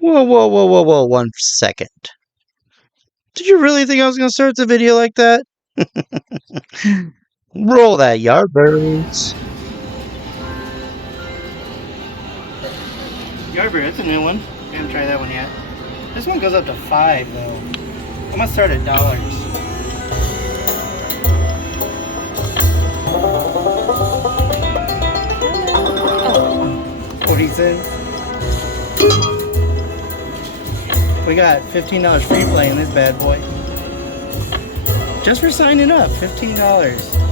Whoa, whoa, whoa, whoa, whoa, 1 second. Did you really think I was going to start the video like that? Roll that, Yardbirds. Yardbird, that's a new one. I haven't tried that one yet. This one goes up to 5 though. I'm gonna start at dollars. Oh. 40 cents. We got $15 free play in this bad boy. Just for signing up, $15.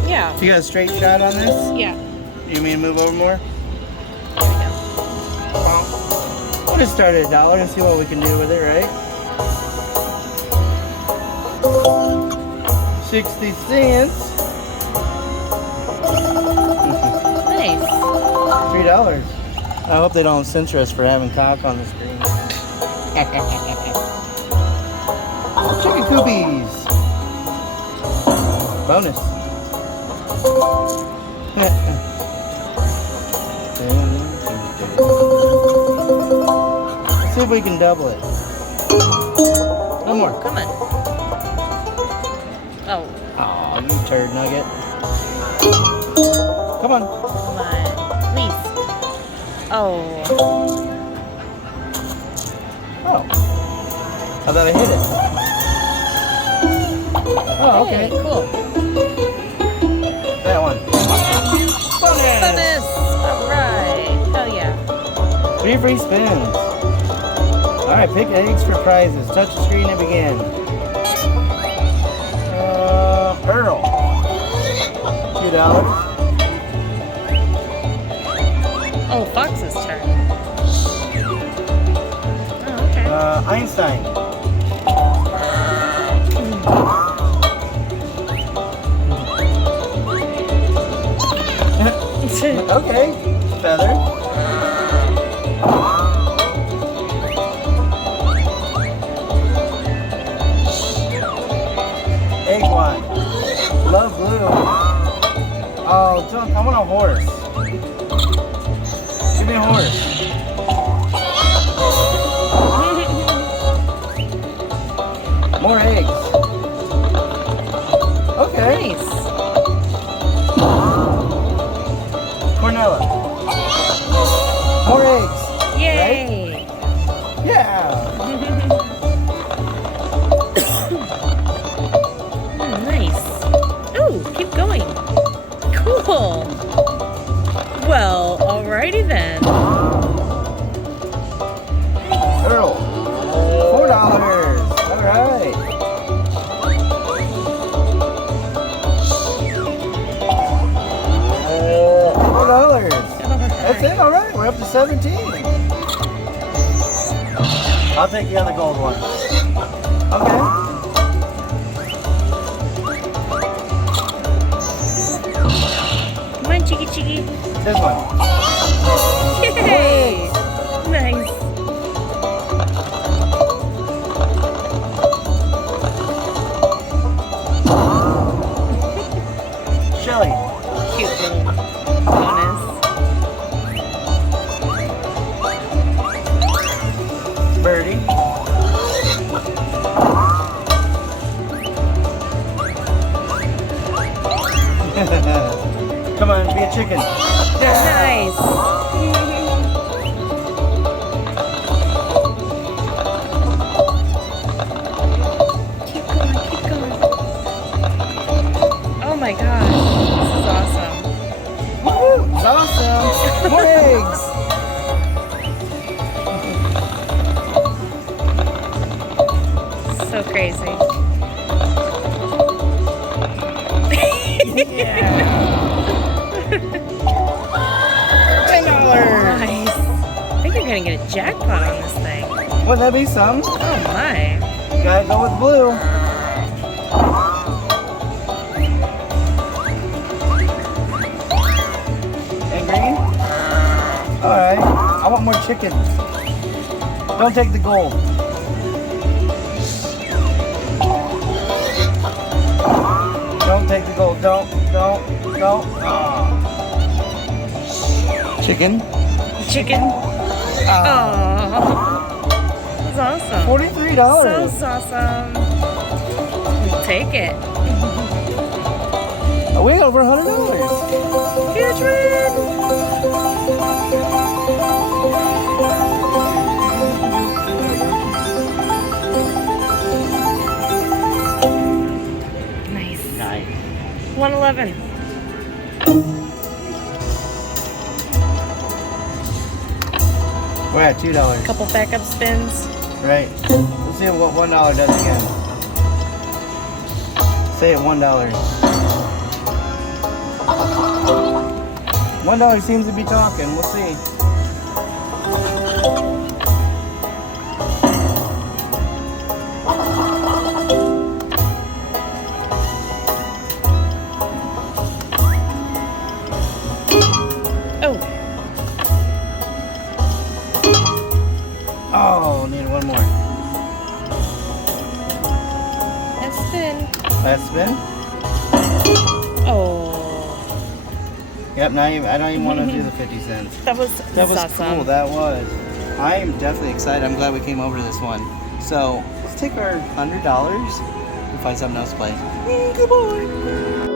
Yeah. You got a straight shot on this? Yeah. You want me to move over more? There we go. We'll just start at $1 and see what we can do with it, right? 60 cents. Nice. $3. I hope they don't censor us for having cock on the screen. Chicken coopies. Bonus. Let's see if we can double it. One more. Come on. Oh. Aw, you turd nugget. Come on. Come on. Please. Oh. Oh. How about I hit it? Oh, okay. Hey, cool. That one. Bonus! Bonus! Alright. Hell yeah. 3 free spins. Alright, pick eggs for prizes. Touch the screen and begin. Earl. $2. Oh, Fox's turn. Oh, okay. Einstein. Okay. Feather. Egg one. Love blue. Oh, John, I want a horse. Give me a horse. More eggs. Okay. Nice. Cornella. More eggs. Yay. Right? Yeah. Nice. Ooh, keep going. Cool. Well, alrighty then. Earl. $4. All right. $4. That's it. All right. We're up to 17. I'll take the other gold one. Okay. Come on, Chiggy Chiggy. This one. Yay! Nice. Shelly. Cute little bonus. Birdie. Come on, be a chicken. Nice. Keep going, keep going. Oh my gosh, this is awesome. Woo! It's awesome. More eggs. So crazy. $10. Nice. I think you're gonna get a jackpot on this thing. Wouldn't that be some? Oh my. Gotta go with blue. And green? Alright. I want more chicken. Don't take the gold. Don't take the gold. Don't. Oh. Chicken? Chicken. Oh. awesome. $43. So awesome. We'll take it. Way over $100. Huge win. Nice. Nice. 111. We're at $2. Couple backup spins. Right. Let's see what $1 does again. Say it $1. $1 seems to be talking. We'll see. Oh, Oh, need one more. that's spin. Last spin. Oh, Yep. Now I don't even want to do the 50 cents. that was That was awesome. cool. That was. I am definitely excited. I'm glad we came over to this one. So let's take our $100 and find something else to play. Goodbye.